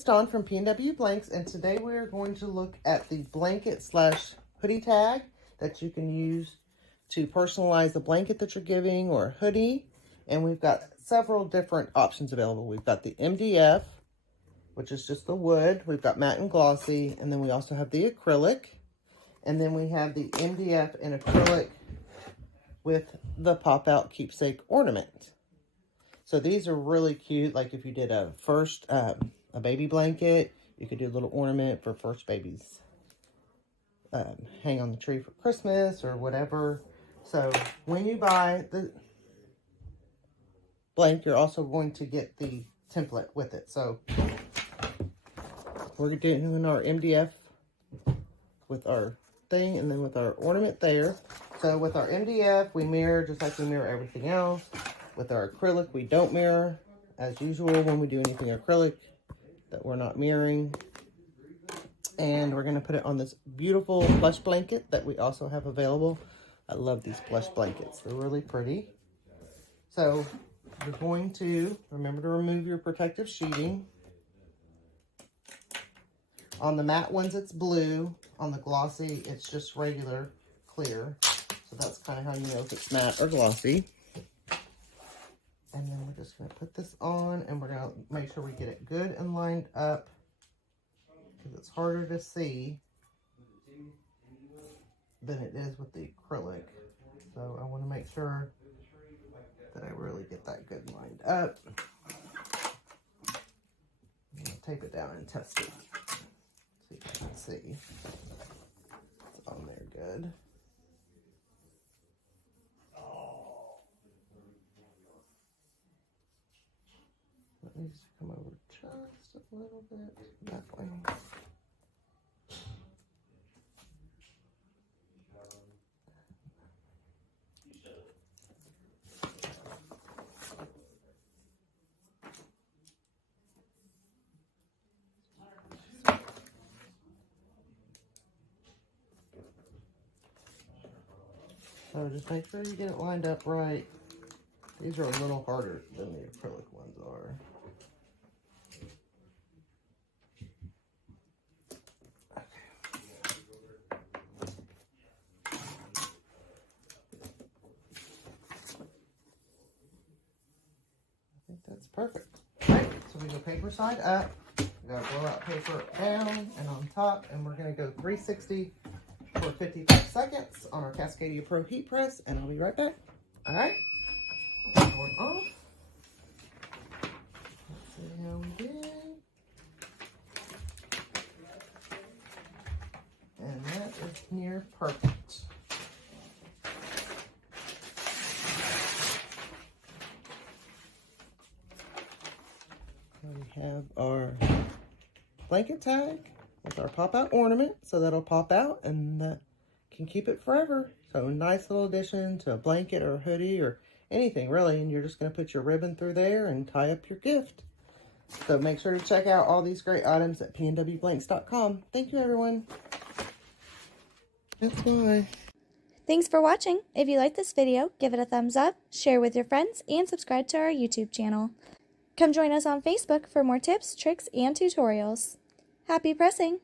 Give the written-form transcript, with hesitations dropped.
it's Dawn from PNW Blanks, and today we are going to look at the blanket slash hoodie tag that you can use to personalize the blanket that you're giving or a hoodie. And we've got several different options available. We've got the MDF, which is just the wood. We've got matte and glossy, and then we also have the acrylic. And then we have the MDF and acrylic with the pop-out keepsake ornament. So these are really cute. Like if you did a baby blanket, you could do a little ornament for first babies. Hang on the tree for Christmas or whatever. So when you buy the blank, you're also going to get the template with it. So we're doing our MDF with our thing and then with our ornament there. So with our MDF, we mirror just like we mirror everything else. With our acrylic, we don't mirror as usual when we do anything acrylic that we're not mirroring. And we're going to put it on this beautiful plush blanket that we also have available. I love these plush blankets. They're really pretty. So you're going to remember to remove your protective sheeting. On the matte ones, it's blue. On the glossy, it's just regular clear. So that's kind of how you know if it's matte or glossy. And then we're just going to put this on, and we're going to make sure we get it good and lined up because it's harder to see than it is with the acrylic. So I want to make sure that I really get that good lined up. I'm going to tape it down and test it. See if I can see. It's on there good. It needs to come over just a little bit that way. So just make sure you get it lined up right. These are a little harder than the acrylic ones are. I think that's perfect. Right, so we go paper side up. We got blowout paper down and on top, and we're going to go 360 for 55 seconds on our Cascadia Pro heat press, and I'll be right back. All right, going off. Let's see how we did. And that is near perfect. We have our blanket tag with our pop-out ornament, so that'll pop out and that can keep it forever. So nice little addition to a blanket or a hoodie or anything really, and you're just going to put your ribbon through there and tie up your gift. So make sure to check out all these great items at pnwblanks.com. Thank you, everyone. That's why. Thanks for watching. If you like this video, give it a thumbs up, share with your friends, and subscribe to our YouTube channel. Come join us on Facebook for more tips, tricks, and tutorials. Happy pressing!